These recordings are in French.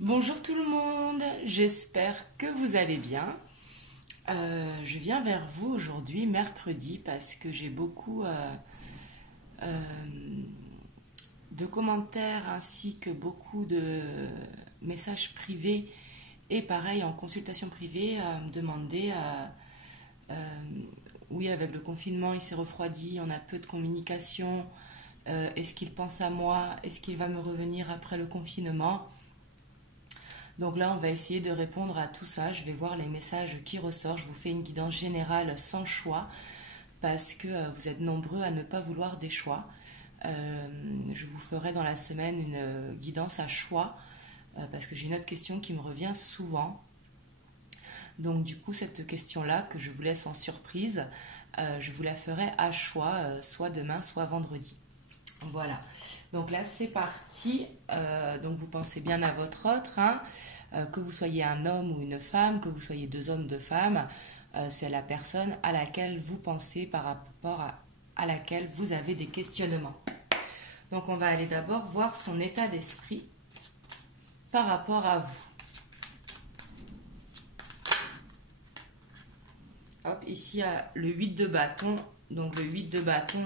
Bonjour tout le monde, j'espère que vous allez bien. Je viens vers vous aujourd'hui, mercredi, parce que j'ai beaucoup euh, de commentaires ainsi que beaucoup de messages privés et pareil en consultation privée à me demander oui, avec le confinement il s'est refroidi, on a peu de communication, est-ce qu'il pense à moi, est-ce qu'il va me revenir après le confinement. Donc là, on va essayer de répondre à tout ça. Je vais voir les messages qui ressortent. Je vous fais une guidance générale sans choix parce que vous êtes nombreux à ne pas vouloir des choix. Je vous ferai dans la semaine une guidance à choix parce que j'ai une autre question qui me revient souvent. Donc du coup, cette question-là que je vous laisse en surprise, je vous la ferai à choix, soit demain, soit vendredi. Voilà. Donc là, c'est parti. Donc vous pensez bien à votre autre, hein. Que vous soyez un homme ou une femme, que vous soyez deux hommes, deux femmes, c'est la personne à laquelle vous pensez par rapport à laquelle vous avez des questionnements. Donc on va aller d'abord voir son état d'esprit par rapport à vous. Hop, ici, le 8 de bâton. Donc le 8 de bâton,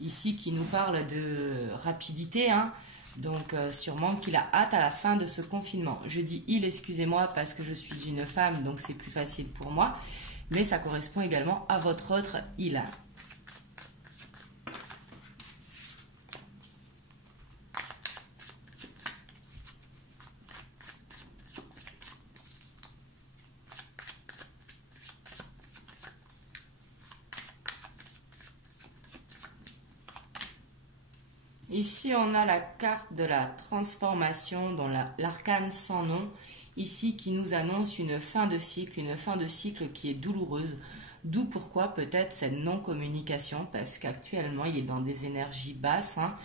ici, qui nous parle de rapidité, hein. Donc sûrement qu'il a hâte à la fin de ce confinement. Je dis il, excusez-moi, parce que je suis une femme, donc c'est plus facile pour moi. Mais ça correspond également à votre autre il. Ici, on a la carte de la transformation dans l'arcane sans nom, ici qui nous annonce une fin de cycle qui est douloureuse. D'où pourquoi peut-être cette non-communication, parce qu'actuellement il est dans des énergies basses, hein.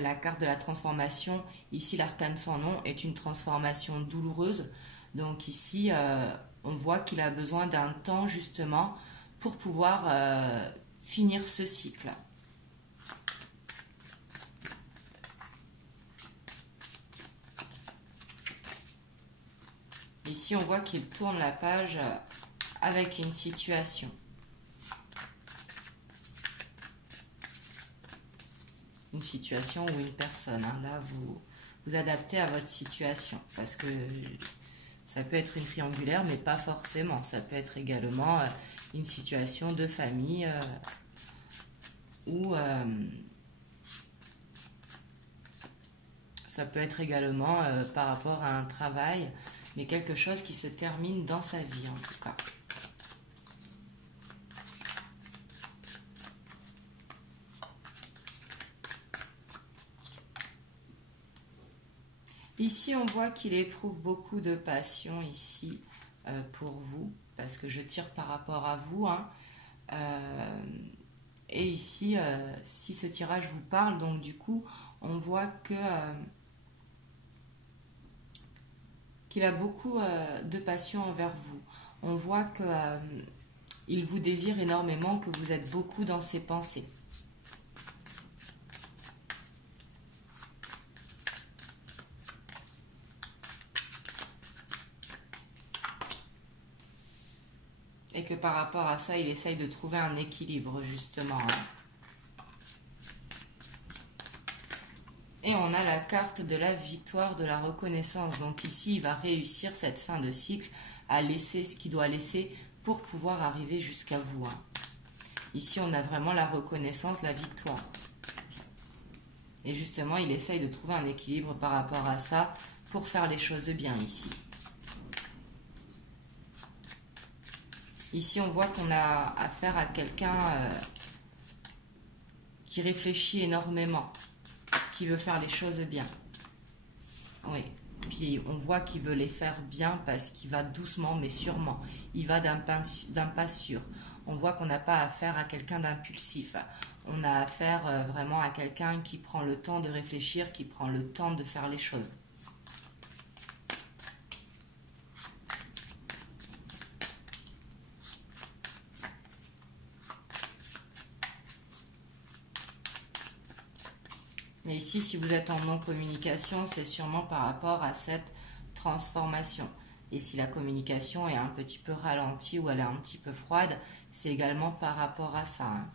La carte de la transformation, ici l'arcane sans nom, est une transformation douloureuse. Donc ici, on voit qu'il a besoin d'un temps justement pour pouvoir finir ce cycle. Ici, on voit qu'il tourne la page avec une situation. Une situation ou une personne, hein. Là, vous adaptez à votre situation. Parce que ça peut être une triangulaire, mais pas forcément. Ça peut être également une situation de famille ou ça peut être également par rapport à un travail, mais quelque chose qui se termine dans sa vie en tout cas. Ici, on voit qu'il éprouve beaucoup de passion ici pour vous, parce que je tire par rapport à vous, hein. Et ici, si ce tirage vous parle, donc du coup, on voit que qu'il a beaucoup de passion envers vous. On voit que il vous désire énormément, que vous êtes beaucoup dans ses pensées. Et que par rapport à ça, il essaye de trouver un équilibre, justement, hein. Et on a la carte de la victoire, de la reconnaissance. Donc ici, il va réussir cette fin de cycle à laisser ce qu'il doit laisser pour pouvoir arriver jusqu'à vous, hein. Ici, on a vraiment la reconnaissance, la victoire. Et justement, il essaye de trouver un équilibre par rapport à ça pour faire les choses bien ici. Ici, on voit qu'on a affaire à quelqu'un qui réfléchit énormément, qui veut faire les choses bien. Oui, puis on voit qu'il veut les faire bien parce qu'il va doucement mais sûrement. Il va d'un pas sûr. On voit qu'on n'a pas affaire à quelqu'un d'impulsif. On a affaire vraiment à quelqu'un qui prend le temps de réfléchir, qui prend le temps de faire les choses. Mais ici, si vous êtes en non-communication, c'est sûrement par rapport à cette transformation. Et si la communication est un petit peu ralentie ou elle est un petit peu froide, c'est également par rapport à ça. Hein.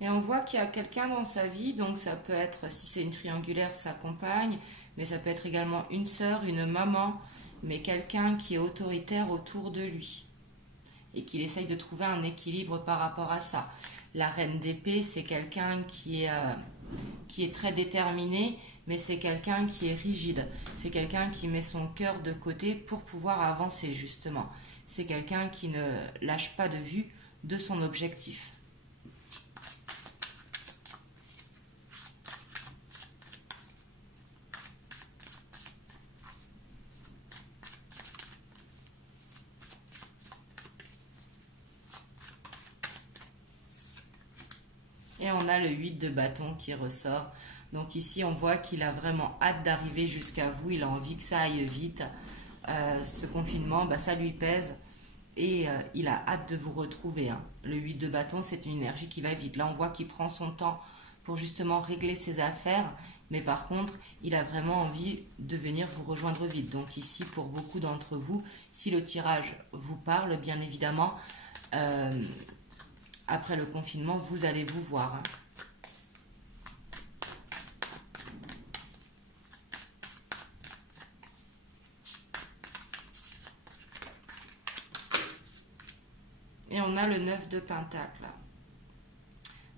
Et on voit qu'il y a quelqu'un dans sa vie, donc ça peut être, si c'est une triangulaire, sa compagne, mais ça peut être également une sœur, une maman, mais quelqu'un qui est autoritaire autour de lui et qu'il essaye de trouver un équilibre par rapport à ça. La reine d'épée, c'est quelqu'un qui est très déterminé, mais c'est quelqu'un qui est rigide. C'est quelqu'un qui met son cœur de côté pour pouvoir avancer, justement. C'est quelqu'un qui ne lâche pas de vue de son objectif. Et on a le 8 de bâton qui ressort. Donc ici, on voit qu'il a vraiment hâte d'arriver jusqu'à vous. Il a envie que ça aille vite. Ce confinement, ça lui pèse. Et il a hâte de vous retrouver. Hein. Le 8 de bâton, c'est une énergie qui va vite. Là, on voit qu'il prend son temps pour justement régler ses affaires. Mais par contre, il a vraiment envie de venir vous rejoindre vite. Donc ici, pour beaucoup d'entre vous, si le tirage vous parle, bien évidemment... après le confinement, vous allez vous voir. Hein. Et on a le 9 de Pentacle.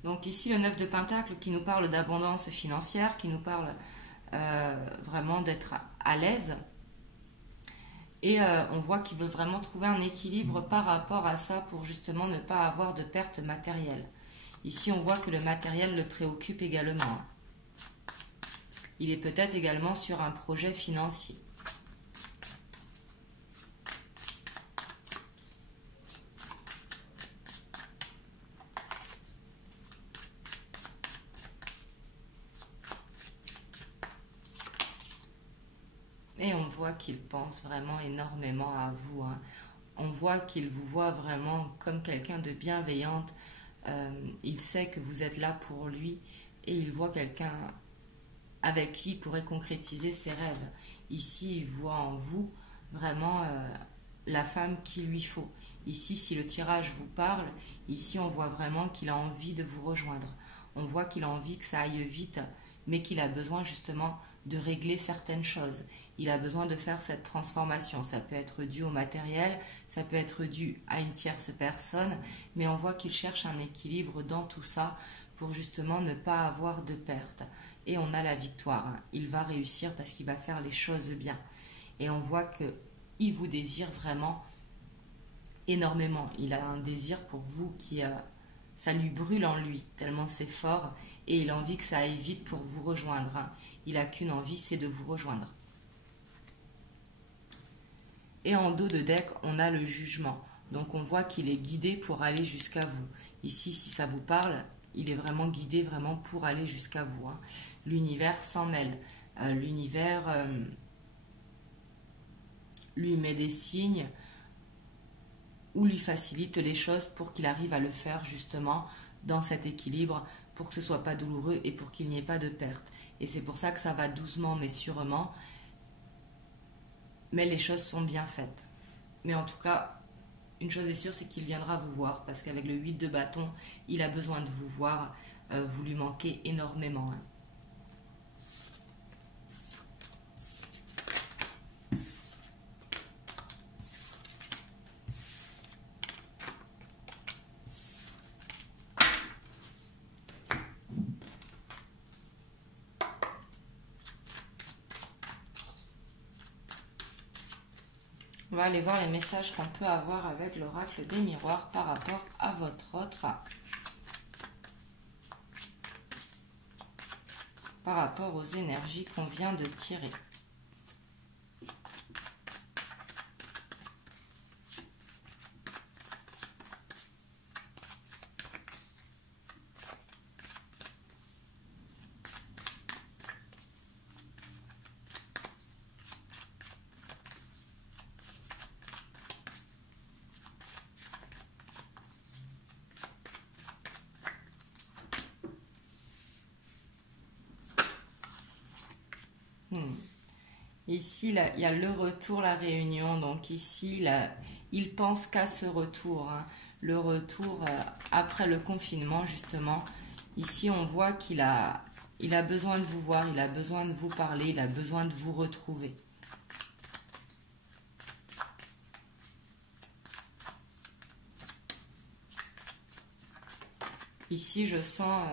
Donc ici, le 9 de Pentacle qui nous parle d'abondance financière, qui nous parle vraiment d'être à l'aise. Et on voit qu'il veut vraiment trouver un équilibre par rapport à ça pour justement ne pas avoir de perte matérielle. Ici, on voit que le matériel le préoccupe également. Il est peut-être également sur un projet financier. Et on voit qu'il pense vraiment énormément à vous. Hein. On voit qu'il vous voit vraiment comme quelqu'un de bienveillante. Il sait que vous êtes là pour lui et il voit quelqu'un avec qui il pourrait concrétiser ses rêves. Ici, il voit en vous vraiment la femme qu'il lui faut. Ici, si le tirage vous parle, ici, on voit vraiment qu'il a envie de vous rejoindre. On voit qu'il a envie que ça aille vite, mais qu'il a besoin justement de régler certaines choses. Il a besoin de faire cette transformation. Ça peut être dû au matériel, ça peut être dû à une tierce personne, mais on voit qu'il cherche un équilibre dans tout ça pour justement ne pas avoir de perte. Et on a la victoire. Hein. Il va réussir parce qu'il va faire les choses bien. Et on voit qu'il vous désire vraiment énormément. Il a un désir pour vous ça lui brûle en lui, tellement c'est fort, et il a envie que ça aille vite pour vous rejoindre. Hein. Il n'a qu'une envie, c'est de vous rejoindre. Et en dos de deck, on a le jugement. Donc on voit qu'il est guidé pour aller jusqu'à vous. Ici, si ça vous parle, il est vraiment guidé vraiment pour aller jusqu'à vous. Hein. L'univers s'en mêle. L'univers lui met des signes ou lui facilite les choses pour qu'il arrive à le faire justement dans cet équilibre, pour que ce ne soit pas douloureux et pour qu'il n'y ait pas de perte. Et c'est pour ça que ça va doucement mais sûrement, mais les choses sont bien faites. Mais en tout cas, une chose est sûre, c'est qu'il viendra vous voir, parce qu'avec le 8 de bâton, il a besoin de vous voir, vous lui manquez énormément. Hein. On va aller voir les messages qu'on peut avoir avec l'oracle des miroirs par rapport à votre autre. Par rapport aux énergies qu'on vient de tirer. Ici, là, il y a le retour, la réunion. Donc ici, là, il pense qu'à ce retour, hein. Le retour après le confinement, justement. Ici, on voit il a besoin de vous voir, il a besoin de vous parler, il a besoin de vous retrouver. Ici, je sens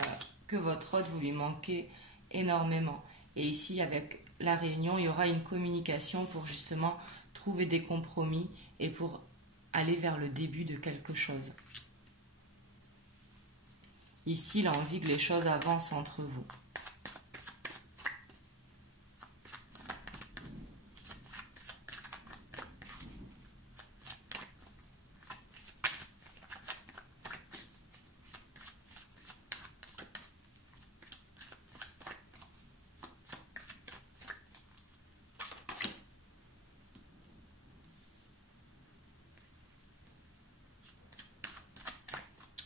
que votre hôte, vous lui manquez énormément. Et ici, avec la réunion, il y aura une communication pour justement trouver des compromis et pour aller vers le début de quelque chose. Ici, il a envie que les choses avancent entre vous.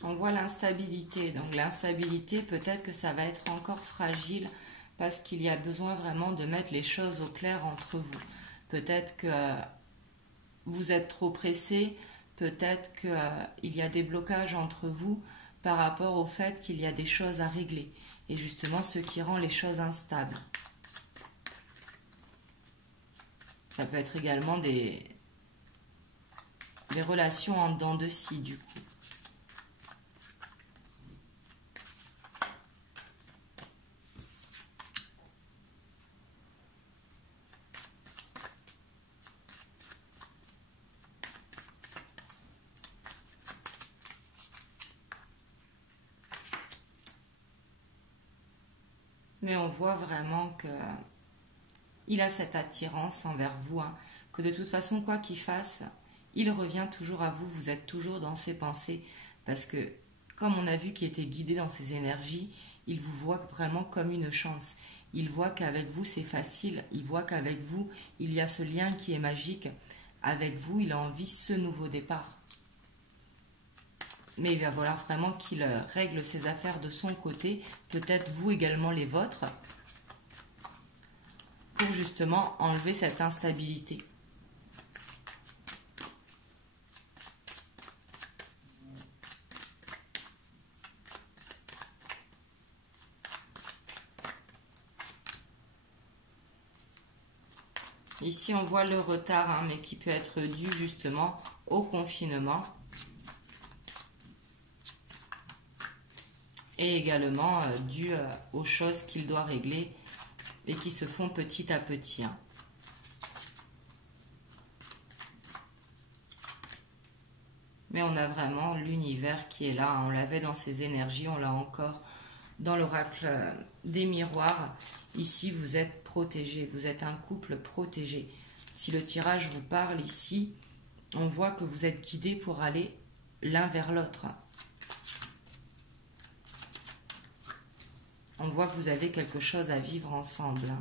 On voit l'instabilité. Donc l'instabilité, peut-être que ça va être encore fragile parce qu'il y a besoin vraiment de mettre les choses au clair entre vous. Peut-être que vous êtes trop pressé, peut-être qu'il y a des blocages entre vous par rapport au fait qu'il y a des choses à régler. Et justement, ce qui rend les choses instables. Ça peut être également des relations en dents de scie, du coup. Mais on voit vraiment que il a cette attirance envers vous, hein, que de toute façon, quoi qu'il fasse, il revient toujours à vous, vous êtes toujours dans ses pensées, parce que, comme on a vu qu'il était guidé dans ses énergies, il vous voit vraiment comme une chance. Il voit qu'avec vous, c'est facile, il voit qu'avec vous, il y a ce lien qui est magique. Avec vous, il a envie ce nouveau départ. Mais il va falloir vraiment qu'il règle ses affaires de son côté, peut-être vous également les vôtres, pour justement enlever cette instabilité. Ici, on voit le retard, hein, mais qui peut être dû justement au confinement. Et également dû aux choses qu'il doit régler et qui se font petit à petit, hein. Mais on a vraiment l'univers qui est là, hein. On l'avait dans ses énergies, on l'a encore dans l'oracle des miroirs. Ici, vous êtes protégé, vous êtes un couple protégé. Si le tirage vous parle ici, on voit que vous êtes guidés pour aller l'un vers l'autre. On voit que vous avez quelque chose à vivre ensemble.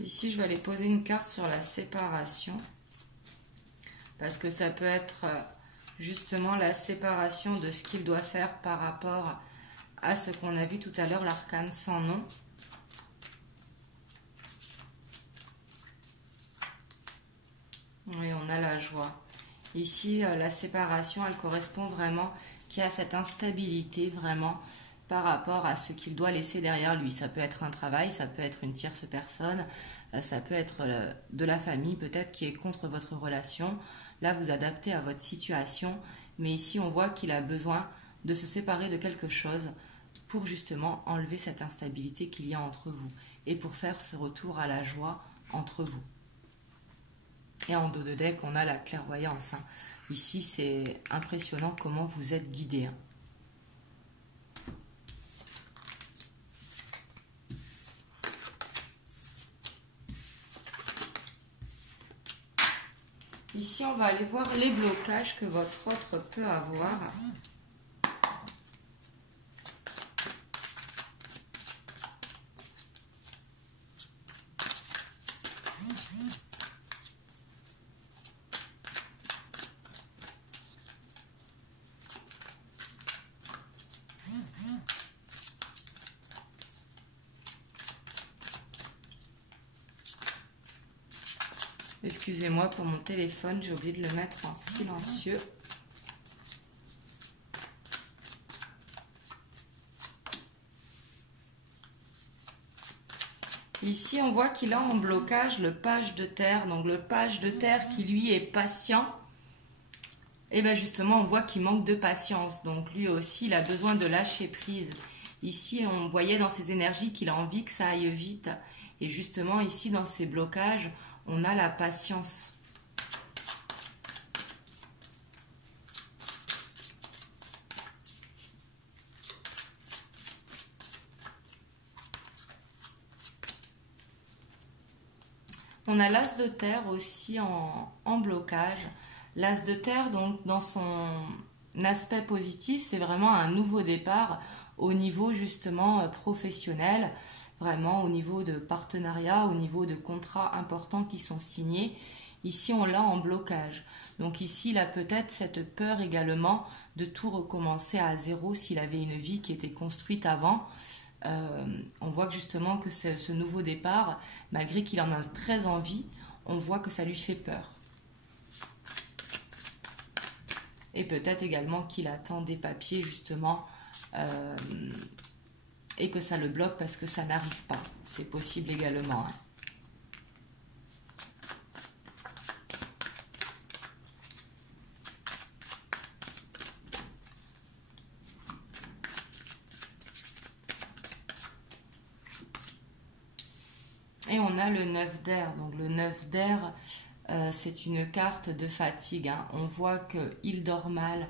Ici, je vais aller poser une carte sur la séparation. Parce que ça peut être justement la séparation de ce qu'il doit faire par rapport à ce qu'on a vu tout à l'heure, l'arcane sans nom. Oui, on a la joie. Ici, la séparation, elle correspond vraiment qu'il y a cette instabilité vraiment par rapport à ce qu'il doit laisser derrière lui. Ça peut être un travail, ça peut être une tierce personne, ça peut être de la famille peut-être qui est contre votre relation. Là, vous adaptez à votre situation, mais ici, on voit qu'il a besoin de se séparer de quelque chose pour justement enlever cette instabilité qu'il y a entre vous et pour faire ce retour à la joie entre vous. Et en dos de deck, on a la clairvoyance, hein. Ici, c'est impressionnant comment vous êtes guidé, hein. ici, on va aller voir les blocages que votre autre peut avoir. Excusez-moi pour mon téléphone, j'ai oublié de le mettre en silencieux. Ici, on voit qu'il a en blocage le page de terre. Donc, le page de terre qui, lui, est patient. Et bien, justement, on voit qu'il manque de patience. Donc, lui aussi, il a besoin de lâcher prise. Ici, on voyait dans ses énergies qu'il a envie que ça aille vite. Et justement, ici, dans ces blocages, on a la patience. On a l'as de terre aussi en blocage. L'as de terre, donc, dans son aspect positif, c'est vraiment un nouveau départ au niveau justement professionnel, vraiment au niveau de partenariat, au niveau de contrats importants qui sont signés. Ici, on l'a en blocage. Donc ici, il a peut-être cette peur également de tout recommencer à zéro s'il avait une vie qui était construite avant. On voit que justement que ce nouveau départ, malgré qu'il en a très envie, on voit que ça lui fait peur. Et peut-être également qu'il attend des papiers justement et que ça le bloque parce que ça n'arrive pas. C'est possible également. Hein. Et on a le 9 d'air. Donc le 9 d'air, c'est une carte de fatigue. Hein. On voit qu'il dort mal.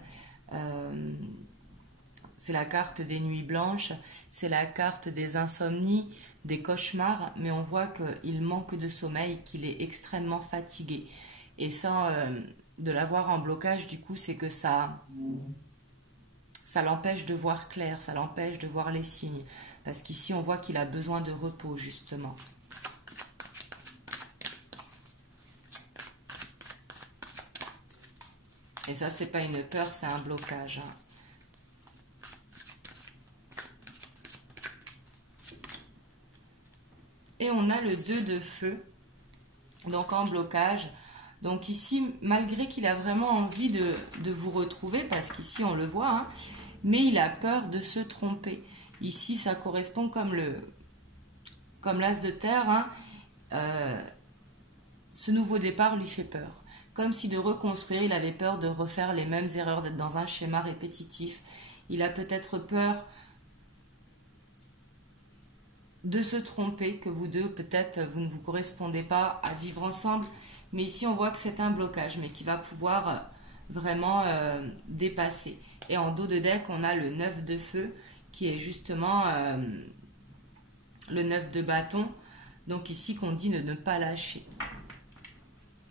C'est la carte des nuits blanches. C'est la carte des insomnies, des cauchemars. Mais on voit qu'il manque de sommeil, qu'il est extrêmement fatigué. Et ça, de l'avoir en blocage, du coup, c'est que ça l'empêche de voir clair. Ça l'empêche de voir les signes. Parce qu'ici, on voit qu'il a besoin de repos, justement. Et ça, c'est pas une peur, c'est un blocage. Et on a le 2 de feu, donc en blocage. Donc ici, malgré qu'il a vraiment envie de vous retrouver, parce qu'ici on le voit, hein, mais il a peur de se tromper. Ici, ça correspond comme l'as de terre. Hein, ce nouveau départ lui fait peur. Comme si de reconstruire, il avait peur de refaire les mêmes erreurs, d'être dans un schéma répétitif. Il a peut-être peur de se tromper, que vous deux, peut-être, vous ne vous correspondez pas à vivre ensemble. Mais ici, on voit que c'est un blocage, mais qui va pouvoir vraiment dépasser. Et en dos de deck, on a le 9 de feu, qui est justement le 9 de bâton. Donc ici, qu'on dit de ne pas lâcher.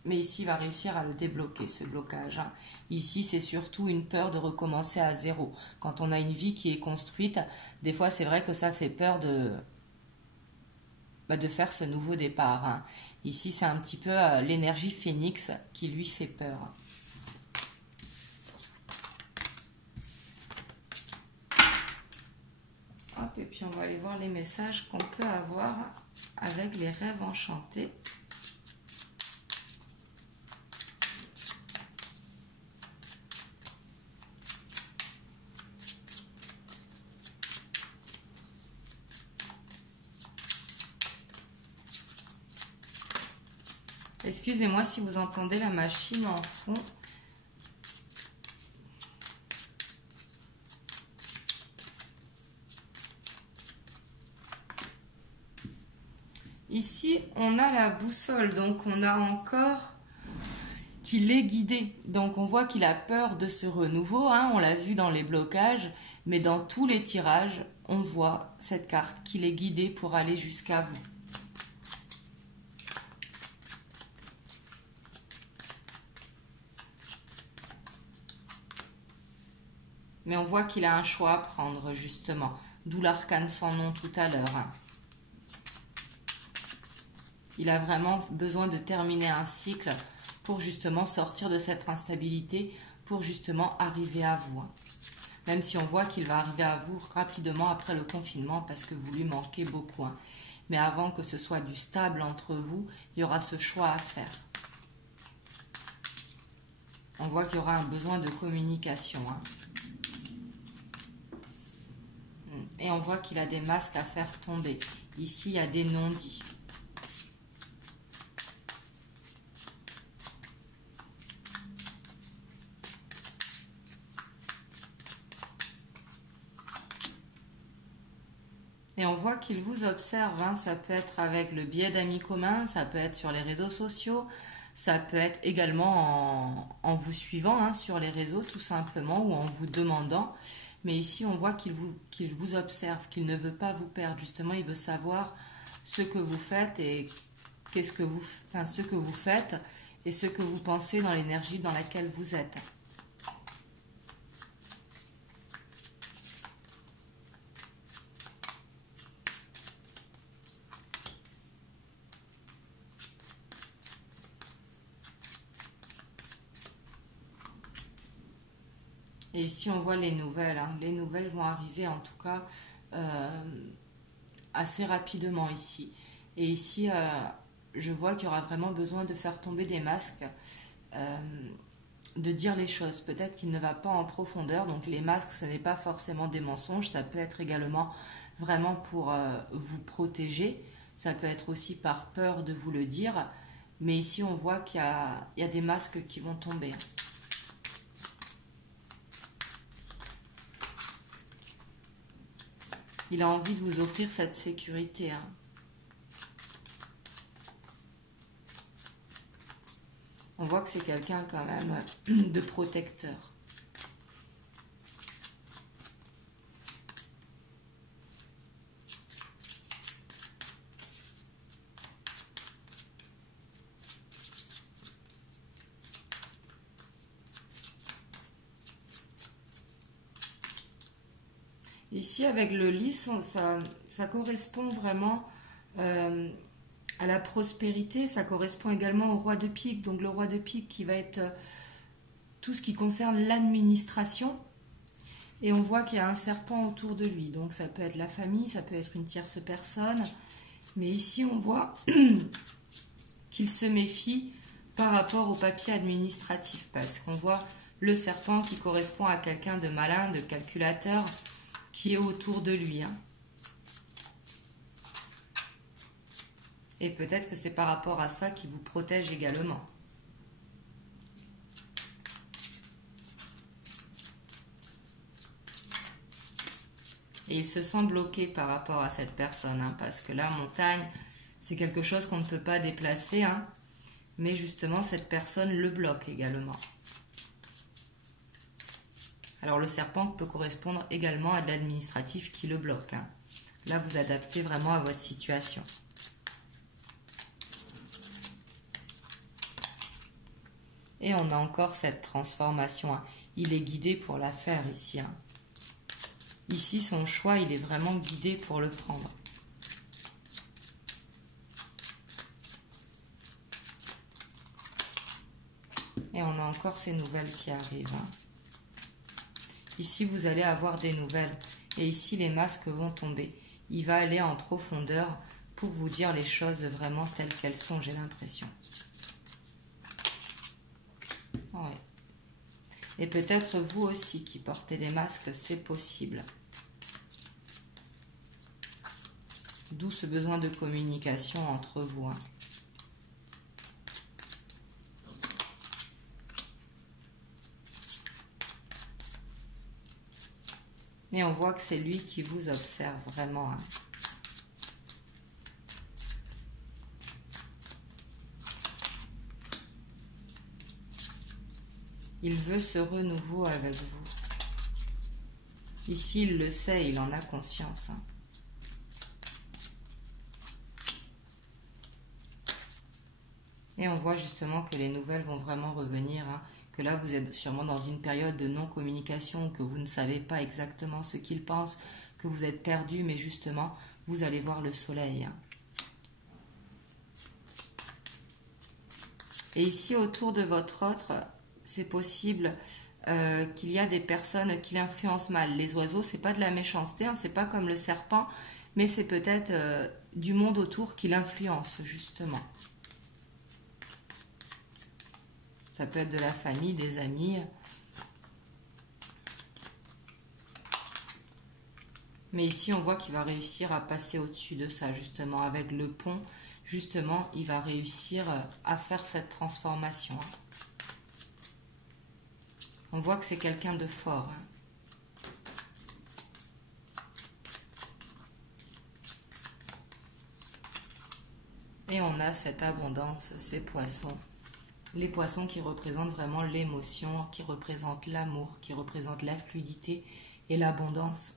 Mais ici, il va réussir à le débloquer, ce blocage. Hein. Ici, c'est surtout une peur de recommencer à zéro. Quand on a une vie qui est construite, des fois, c'est vrai que ça fait peur de faire ce nouveau départ. Hein. Ici, c'est un petit peu l'énergie phénix qui lui fait peur. Hop, et puis, on va aller voir les messages qu'on peut avoir avec les rêves enchantés. Excusez-moi si vous entendez la machine en fond. Ici, on a la boussole, donc on a encore qu'il est guidé. Donc on voit qu'il a peur de ce renouveau, hein, on l'a vu dans les blocages, mais dans tous les tirages, on voit cette carte, qu'il est guidé pour aller jusqu'à vous. Mais on voit qu'il a un choix à prendre, justement. D'où l'arcane sans nom tout à l'heure. Hein. Il a vraiment besoin de terminer un cycle pour justement sortir de cette instabilité, pour justement arriver à vous. Hein. Même si on voit qu'il va arriver à vous rapidement après le confinement parce que vous lui manquez beaucoup. Hein. Mais avant que ce soit du stable entre vous, il y aura ce choix à faire. On voit qu'il y aura un besoin de communication. Hein. Et on voit qu'il a des masques à faire tomber. Ici, il y a des non-dits. Et on voit qu'il vous observe. Hein. Ça peut être avec le biais d'amis communs, ça peut être sur les réseaux sociaux, ça peut être également en vous suivant hein, sur les réseaux tout simplement ou en vous demandant. Mais ici, on voit qu'il vous observe, qu'il ne veut pas vous perdre. Justement, il veut savoir ce que vous faites et ce que vous faites et ce que vous pensez dans l'énergie dans laquelle vous êtes. Et ici, on voit les nouvelles. Hein. Les nouvelles vont arriver en tout cas assez rapidement ici. Et ici, je vois qu'il y aura vraiment besoin de faire tomber des masques, de dire les choses. Peut-être qu'il ne va pas en profondeur. Donc les masques, ce n'est pas forcément des mensonges. Ça peut être également vraiment pour vous protéger. Ça peut être aussi par peur de vous le dire. Mais ici, on voit qu'il y a des masques qui vont tomber. Il a envie de vous offrir cette sécurité. Hein. On voit que c'est quelqu'un quand même de protecteur. Ici, avec le lys, ça correspond vraiment à la prospérité. Ça correspond également au roi de pique. Donc le roi de pique qui va être tout ce qui concerne l'administration. Et on voit qu'il y a un serpent autour de lui. Donc ça peut être la famille, ça peut être une tierce personne. Mais ici, on voit qu'il se méfie par rapport au papier administratif. Parce qu'on voit le serpent qui correspond à quelqu'un de malin, de calculateur, qui est autour de lui. Hein. Et peut-être que c'est par rapport à ça qu'il vous protège également. Et il se sent bloqué par rapport à cette personne. Hein, parce que la montagne, c'est quelque chose qu'on ne peut pas déplacer. Hein, mais justement, cette personne le bloque également. Alors le serpent peut correspondre également à de l'administratif qui le bloque. Hein. Là, vous adaptez vraiment à votre situation. Et on a encore cette transformation. Hein. Il est guidé pour la faire ici. Hein. Ici, son choix, il est vraiment guidé pour le prendre. Et on a encore ces nouvelles qui arrivent. Hein. Ici, vous allez avoir des nouvelles. Et ici, les masques vont tomber. Il va aller en profondeur pour vous dire les choses vraiment telles qu'elles sont, j'ai l'impression. Ouais. Et peut-être vous aussi qui portez des masques, c'est possible. D'où ce besoin de communication entre vous. Hein. Et on voit que c'est lui qui vous observe vraiment. Hein. Il veut ce renouveau avec vous. Ici, il le sait, il en a conscience. Hein. Et on voit justement que les nouvelles vont vraiment revenir, hein, que là, vous êtes sûrement dans une période de non-communication, que vous ne savez pas exactement ce qu'il pense, que vous êtes perdu, mais justement, vous allez voir le soleil. Et ici, autour de votre autre, c'est possible qu'il y a des personnes qui l'influencent mal. Les oiseaux, c'est pas de la méchanceté, hein, c'est pas comme le serpent, mais c'est peut-être du monde autour qui l'influence, justement. Ça peut être de la famille, des amis. Mais ici, on voit qu'il va réussir à passer au-dessus de ça, justement. Avec le pont, justement, il va réussir à faire cette transformation. On voit que c'est quelqu'un de fort. Et on a cette abondance, ces poissons. Les poissons qui représentent vraiment l'émotion, qui représentent l'amour, qui représentent la fluidité et l'abondance.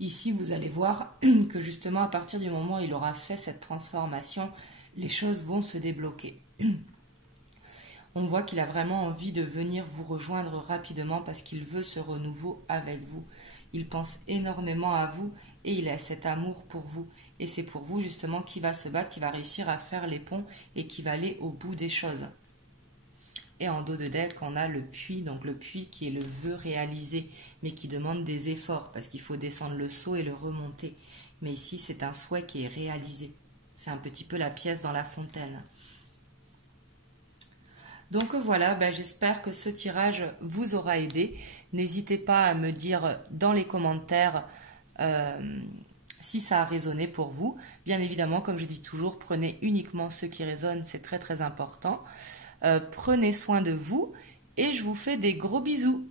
Ici, vous allez voir que justement, à partir du moment où il aura fait cette transformation, les choses vont se débloquer. On voit qu'il a vraiment envie de venir vous rejoindre rapidement parce qu'il veut ce renouveau avec vous. Il pense énormément à vous et il a cet amour pour vous. Et c'est pour vous justement qu'il va se battre, qu'il va réussir à faire les ponts et qu'il va aller au bout des choses. Et en dos de deck, on a le puits, donc le puits qui est le vœu réalisé, mais qui demande des efforts parce qu'il faut descendre le seau et le remonter. Mais ici, c'est un souhait qui est réalisé. C'est un petit peu la pièce dans la fontaine. Donc voilà, j'espère que ce tirage vous aura aidé. N'hésitez pas à me dire dans les commentaires si ça a résonné pour vous. Bien évidemment, comme je dis toujours, prenez uniquement ce qui résonne, c'est très très important. Prenez soin de vous et je vous fais des gros bisous.